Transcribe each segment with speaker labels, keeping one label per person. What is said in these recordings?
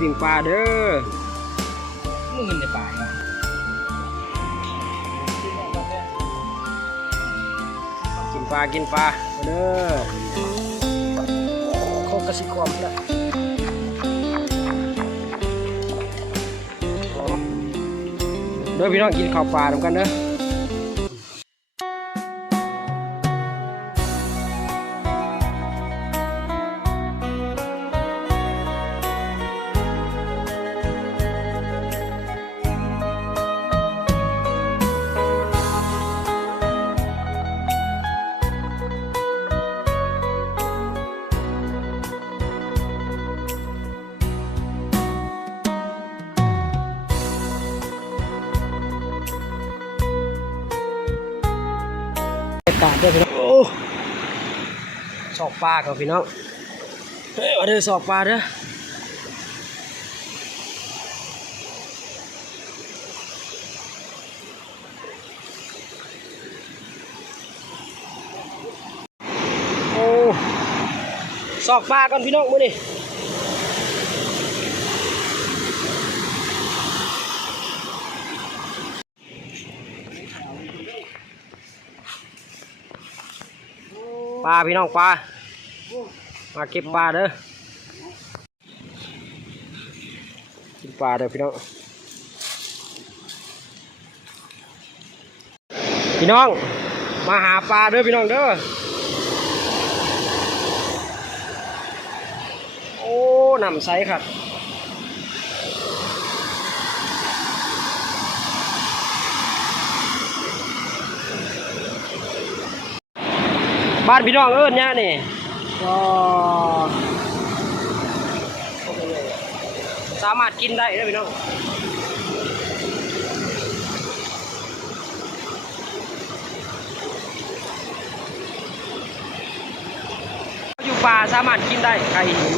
Speaker 1: ปิงปลาเด้อ
Speaker 2: มึงเงินในป่าเนาะ
Speaker 1: กินปลากินปลาเด้อโคกกสิกรมละเด้อพี่น้องกินข้าวปลาทำกันเด้อ ดเด้อพี่น้องโอ้สอกปลาครับพี่น้องเฮ้ยมาเด้อสอกปลาเด้อโอ้สอกปลาก่อนพี่น้องมื้อนี้ ปลาพี่น้องปลา มาเก็บปลาเด้อกินปลาเด้อพี่น้อง พี่น้อง มาหาปลาเด้อพี่น้องเด้อ โอ้น้ำใสครับ บ้านพี่น้องเอิ้นเนี่ยนี่ก็สามารถกินได้นะพี่น้องอยู่ป่าสามารถกินได้ไข่หิน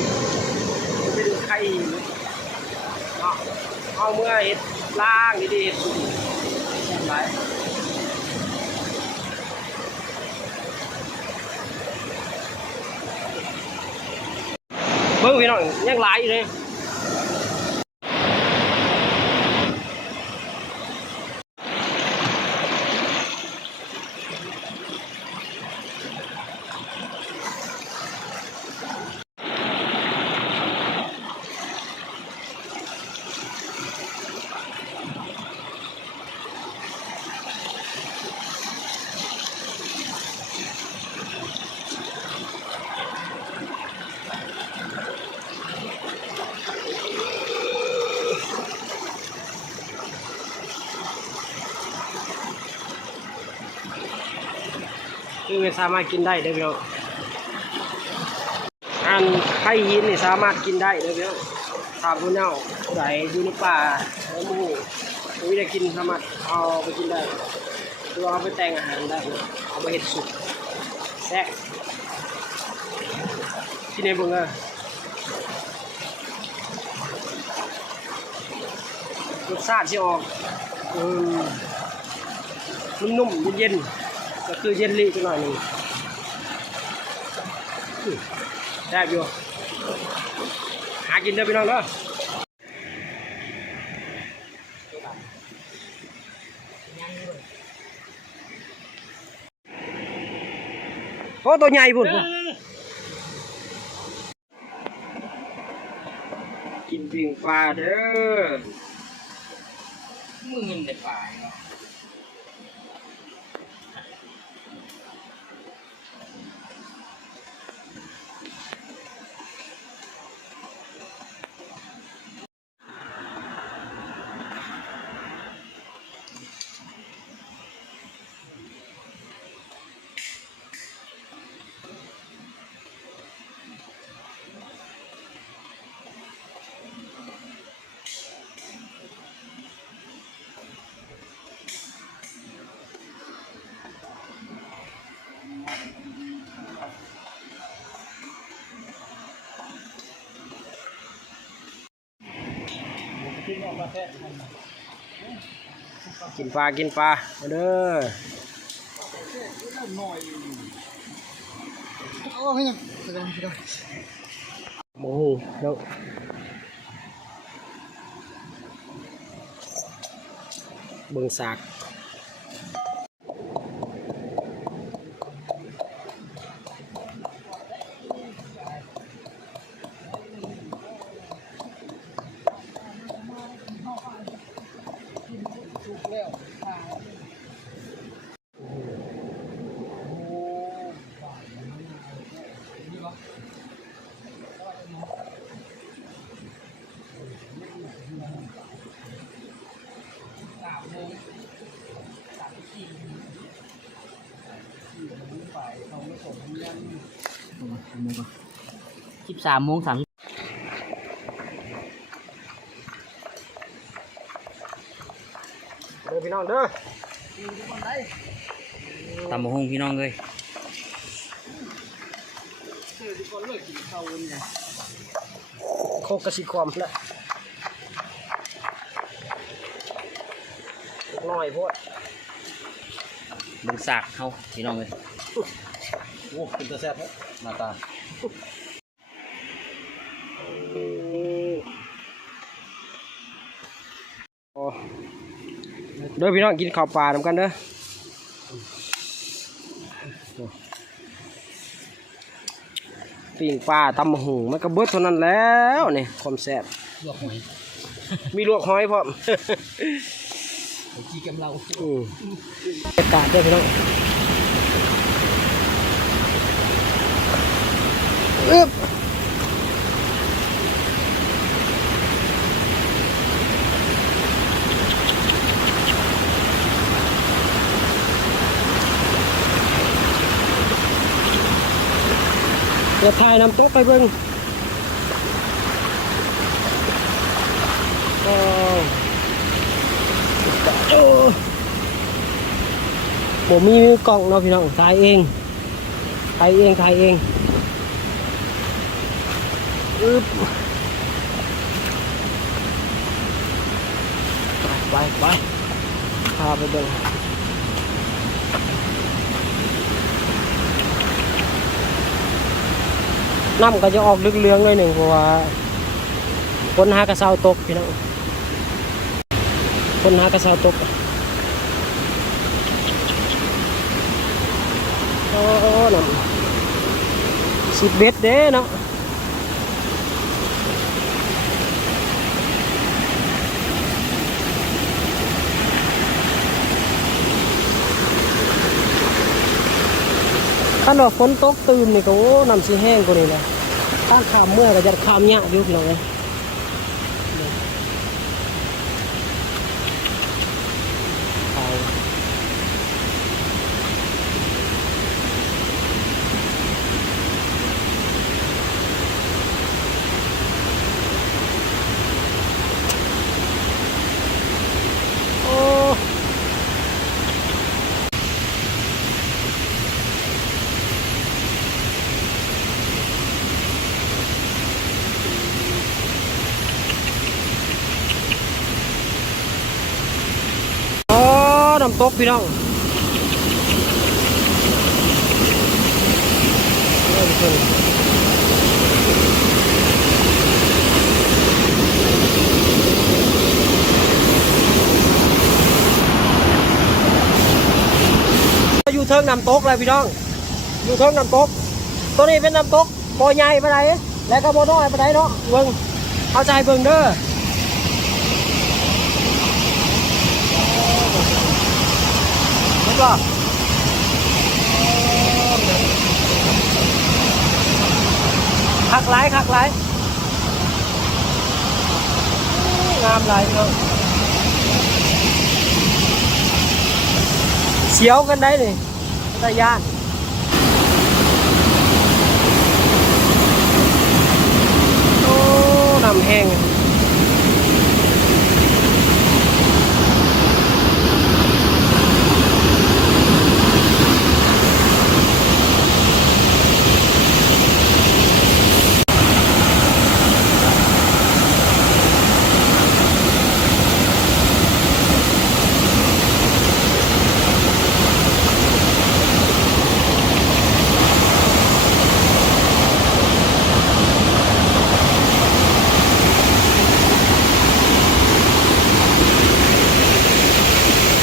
Speaker 1: เป็นไข่หินเอาเมื่อเห็ดล่างดีๆเห็ดสุกแซ่บหลายเบิ่งพี่น้องยังหลาย อยู่เลยคือ สามารถกินได้เด้อพี่น้องอันไข่หินนี่สามารถกินได้เด้อพี่น้องถามผู้เน่าผู้ใดอยู่ในป่าแล้วหมูวิธีกินสามารถเอาไปกินได้หรือเอาไปแต่งอาหารได้เอาไปเห็ดสุกแซ่บกินในบิ่งเออรสชาติที่ออกอืมนุ่มๆเย็นๆ ก็คือเย็นลี่จังหน่อยหนึงอื้อแซ่บอยู่หากินเด้อพี่น้องเด้อโอ้ตัวใหญ่พุ่นพุ่นกินปิงปลาเด้อ
Speaker 2: มึงเงินในป่าเนาะ
Speaker 1: กินปลา กินปลาเด้อ
Speaker 3: โอ้โหแล้
Speaker 1: วเบิ่งสาก
Speaker 2: สิบสามโมงสาม
Speaker 1: เด้อพี่น้องเด้อ
Speaker 2: ตำบะฮงพี่น้องเลย
Speaker 1: โคกกระสิความแล้วน้อยโพด
Speaker 2: เบิ่งสากเขาพี่น้องเลย
Speaker 3: โอ้เป็นตาแซ่บครับหน้าตา
Speaker 1: เด้อพี่น้องกินข้าวปลานำกันเด้อปิ่งปลาตำบักหูมันก็เบิดเท่านั้นแล้วนี่ความแซ่บ
Speaker 2: ลวกหอย
Speaker 1: มีลวกหอยพร้อม
Speaker 2: จีกำเรา
Speaker 1: อืมบรรยากาศด้วยพี่น้องอึ๊บ เดี๋ยวถ่ายน้ำตกไปเบิ่งโอ้ผมมีกล้องเนาะพี่น้องถ่ายเองถ่ายเองถ่ายเองอึ๊บไปไปพาไปเบิ่ง น้ำก็จะออกลึกเลืองๆหน่อยหนึ่งเพราะว่าคนหากระเซาตกพี่น้องคนหากระเซาตกโอ้หนสิบเบ็ดเด้เนาะ ถ้าหนอฝนตกตื่นนี่ก็โอ้น้ำสีแห้งกว่านี้เลยถ้าขามเมื่อก็จะขามยากอยู่พี่น้องเลย ตกพี่น้องเอ้ยเพิ่นอยู่เทิงน้ำตกเลยพี่น้อง อยู่เทิงน้ำตก ตัวนี้เป็นน้ำตกบ่ใหญ่ปานใดและก็บ่น้อยปานใดเนาะเบิ่งเข้าใจเบิ่งเด้อ เห็นป่ะคักไหลายคักไหลงามไหลเนาะเสียวกันได้นี่ตะยานโอ้น้ำแห้ง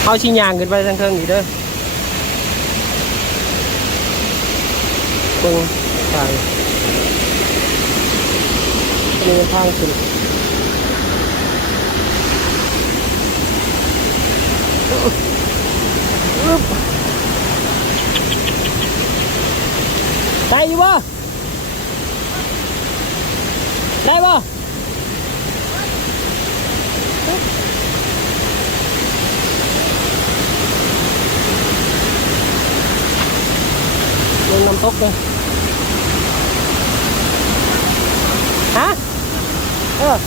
Speaker 1: เขาชิ้นยางขึ้นไปทางเทิงอีกเด้อเบิ่งทางอันนี้เป็นทางขึ้นได้อยู่บ่ได้บ่ ลงน้ำ ตกเลยฮะเออ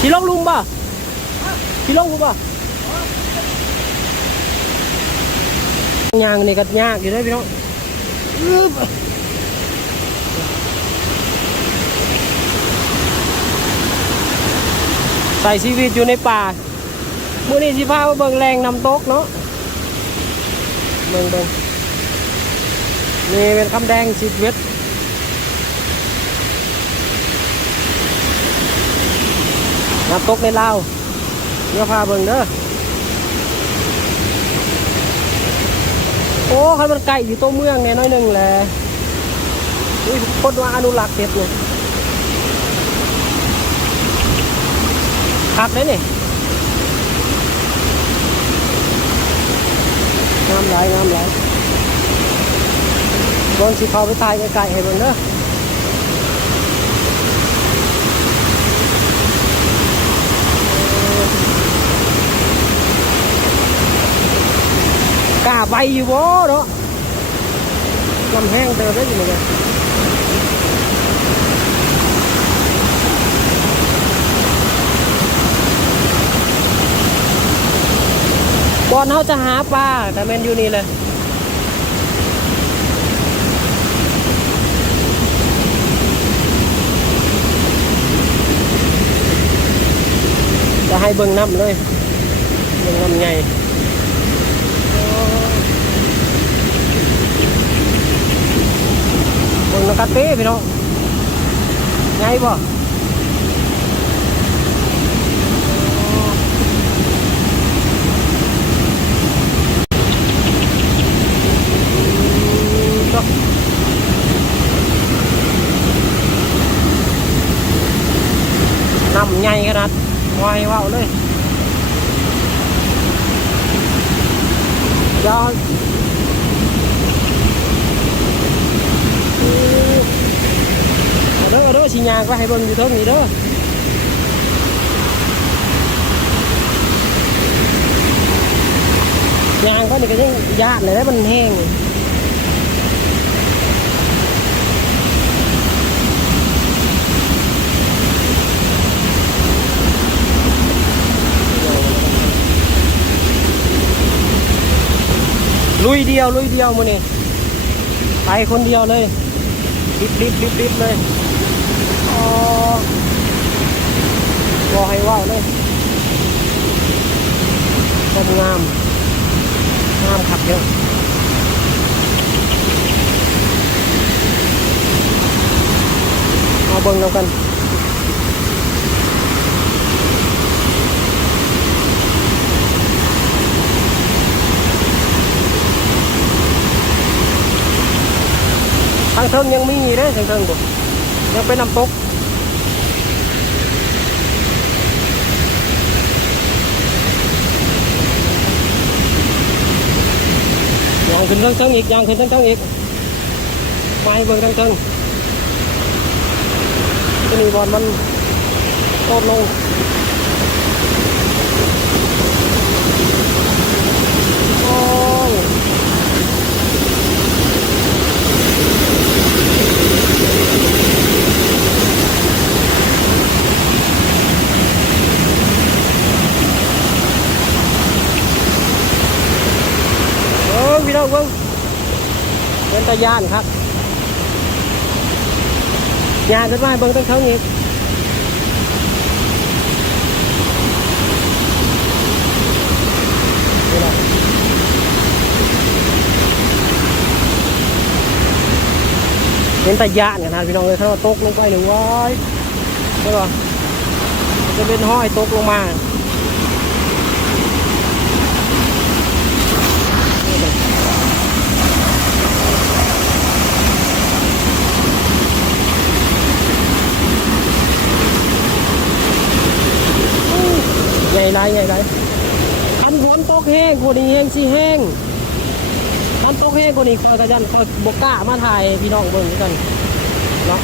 Speaker 1: ขี่ลงลุมป่ะขี่ลงลุมป่ะยางนี่ก็ยากอยู่ด้วยพี่น้องอึ๊บใส่ชีวิตอยู่ในป่ามื่อนี้สิพาเบิ่งแรงน้ำตกเนาะ เบิ่งเบิ่งนี่เป็นคำแดงสิบเวทน้ำตกในลาวเดี๋ยวพาเบิ่งเด้อโอ้คันมันไก่อยู่ตัวเมืองเนี่ยน้อยหนึ่งแหละนี่คนว่าอนุรักษ์เห็ดเนี่ยคักเลยนี่้ำไหลน้ำไหลบนสีเขาไปตายไกลๆให้เบิ่งเนอะกล้าไปอยู่บ่เนาะลำแห้งเติมได้อยู่เลย บอนเขาจะหาปลาแต่แมนอยู่นี่เลยจะให้เบิ่งน้ำเลยเบิ่งน้ำไงเบิ่งน้ำกัดเต้พี่น้องไงบ่ น้ำไงขนาดวายว่าวเลยยอดเอาเด้อเอาเด้อสิยางก็ให้เบิ่งอยู่เทิงนี่เด้อยางก็นี่ก็ยังยากเลยนะมันแห้ง ลุยเดียว ลุยเดียวมื้อนี้ไปคนเดียวเลยดิบดิบดิบดิบเลยอ๋อรอให้ว่าวเลยต้นงาม งามขับเยอะเอาเบิ่งนกัน เทิงยังมีเด้ทางเทิงบุยังเป็นน้ำตกยางขึ้นทางเทิงอีกยางขึ้นทางเทิงอีกมาให้เบิ่งทางเทิงตัวนี้บอลมันโตดลงโอ้ย เออพี่น้องเบิ่งเป็น ตะยานครับยานขึ้นมาให้เบิ่งตั้งเท่านี้เป็นตะยานกันนะพี่น้องเลยถ้าเราตกลงไปหรือว่าใช่ป่ะจะเป็นห้อยตกลงมา ว่านี้แห้งสีแห้งมันตกแห้งกว่านี้คอยกระยันคอยบกล้ามาถ่ายพี่น้องเบิ่งด้วยกันเนาะ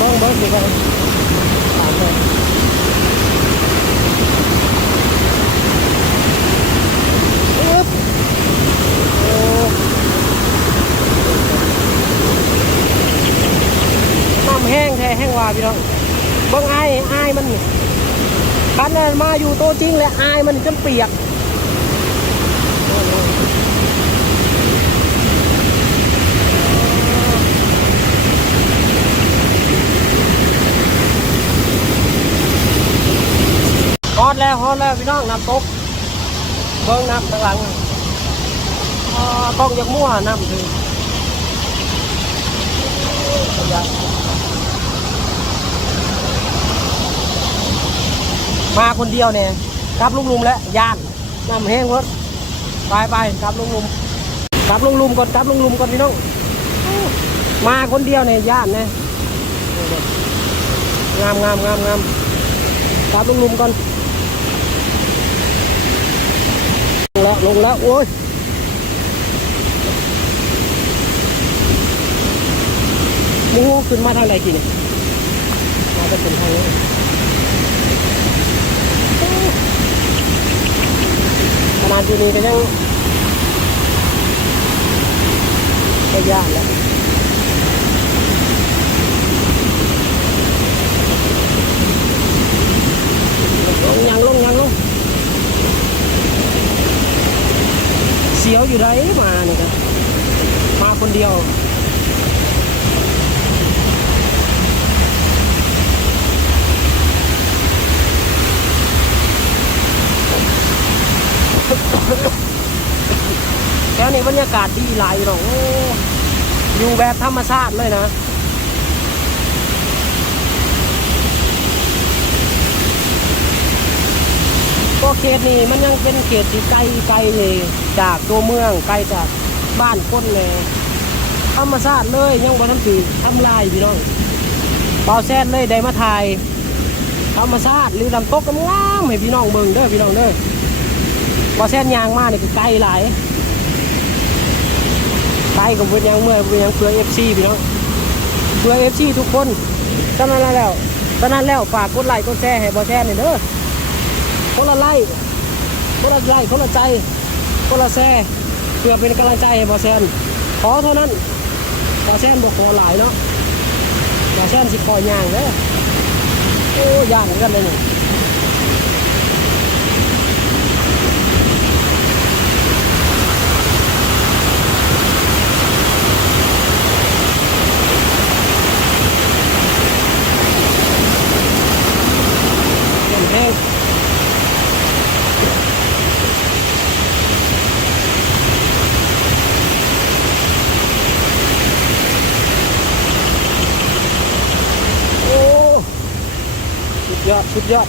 Speaker 1: บิ่งบิ่งเบิ่งสิครับตามเลยน้ำแห้งแท้แห้งว่าพี่น้องบิ่งไอายอายมันนี่คันนั้นมาอยู่โตจริงแล้วอายมันจนเปียก อดแล้วฮอดแล้วพี่น้องน้ำตกเบิ้งน้ำข้างหลังต้องยักมั่วน้ำถึงมาคนเดียวเนี่ยกลับลุงลุมแล้วยานน้ำแห้งหมดไปไปกลับลุงลุมกลับลุงลุมก่อนกลับลุงลุมก่อนพี่น้องมาคนเดียวเนี่ยยานเนี่ยงามงามงามงามกลับลุงลุมก่อน ลง แล้วลงแล้ว โอ้ยมูขึ้นมาทางไหนกี่เนี่ยมาจะเป็นทางนี้ขนาดที่นี้ก็ยังก็ยากแล้วลงยังลงยังลง เสียว อยู่ไรมาเนี่ยครับมาคนเดียวแล้วนี่บรรยากาศดีหลายหรอกอยู่แบบธรรมชาติเลยนะ ก็เขตนี้มันยังเป็นเขตที่ไกลไกลเลยจากตัวเมืองไกลจากบ้านคนเลยธรรมชาติเลยยังบ่ทำตีทำลายพี่น้องเบาแซดเลยได้มาถ่ายธรรมชาติหรือลำตกกำงามให้พี่น้องเบิ่งเด้อพี่น้องเด้อเบาแซดยางมานี่คือไกลหลายไกลกับเป็นยังเมื่อยเป็นยังเพื่อเอฟซีพี่น้องเพื่อเอฟซีทุกคนตอนนั้นแล้วตอนนั้นแล้วฝากกดไลค์กดแชร์ให้เบาแซดหน่อยเด้อ คนละไล่คนละไล่คนละใจคนละแซ่เพื่อเป็นกำลังใจให้บอแซนขอเท่านั้นบอแซนบอกขอหลายเนาะบอแซนสิขอย่างเด้อโอ้ย่างกันเลยนี่เต็มแห้ง โอ้สุดยอดสุดยอด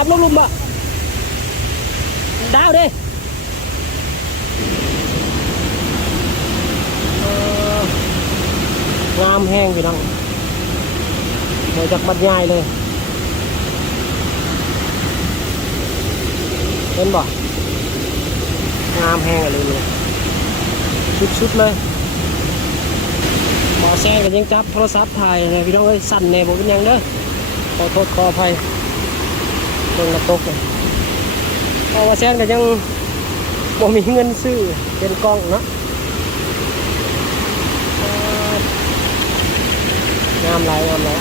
Speaker 1: ตามลูกลุมบะดาวดิงามแห้งพี่น้องเหมือนจากบัดใหญ่เลยเห็นบ่งามแห้งอะไรเลยสุดๆเลยหมอแซงกันยังจับโทรศัพท์ถ่ายเลยพี่น้องเอ้ยสั่นแน่บ่เป็นยังเด้อขอโทษขออภัย บิ่งกระตกเลยเพราะว่าแซงกันยังบ่มีเงินซื้อเป็นกล้องเนาะงามหลายงามหลาย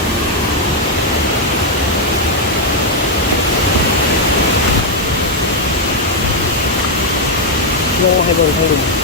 Speaker 1: โยให้เบิ่งทางลุม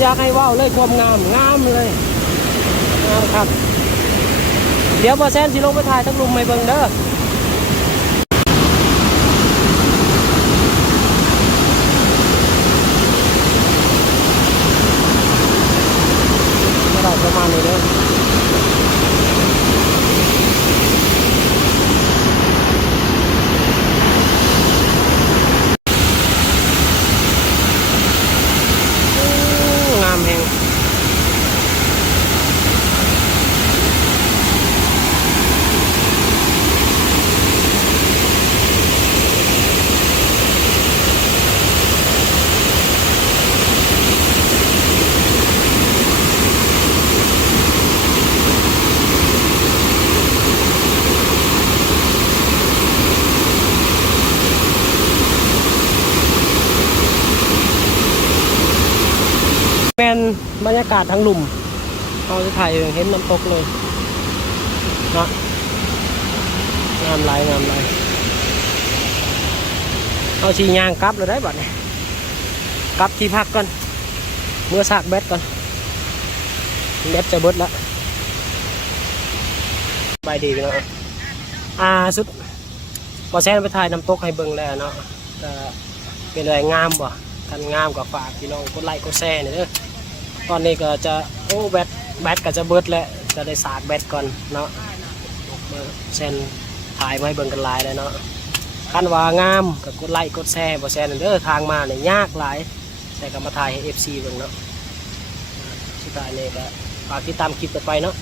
Speaker 1: อยากให้ เลยความงามงามเลยงามครับ เดี๋ยวบอแซนสิลงไปถ่ายทั้งลุมไม่เบิ่งเด้อประมาณนี้เลยโอ้งามแหง เป็นบ รยากาศทั้งลุ่มเราจะถ่ายเห็นน้ำตกเลยเนาะงามหลงามหลเอาชียางกลับเลยได้บัดนี้กลับที่พักก่อนเมื่อสากแบตก่อนแบตจะเบิดล้วบายดีพี่น้องอ่าสุดพอแซนไปถ่ายน้ำตกให้เบิ่งแล้วเนาะเป็นอะไรงามบ่กันงามกับฝากพี่น้องกดไลค์กดแชร์หน่ยเด้อ ตอนนี้ก็จะโอ้แบตแบตก็จะเบิดแล้วจะได้สาดแบตก่อนเนาะมาเซนถ่ายไว้เบิ่งกันหลายเลยเนาะคันว่างามก็กดไลค์กดแชร์บ่แชร์นั่นเด้อทางมาเนี่ยยากหลายแต่ก็มาถ่ายให้ FC เบิ่งเนาะสุดท้ายนี่ก็ฝากติดตามคลิปต่อไปเนาะ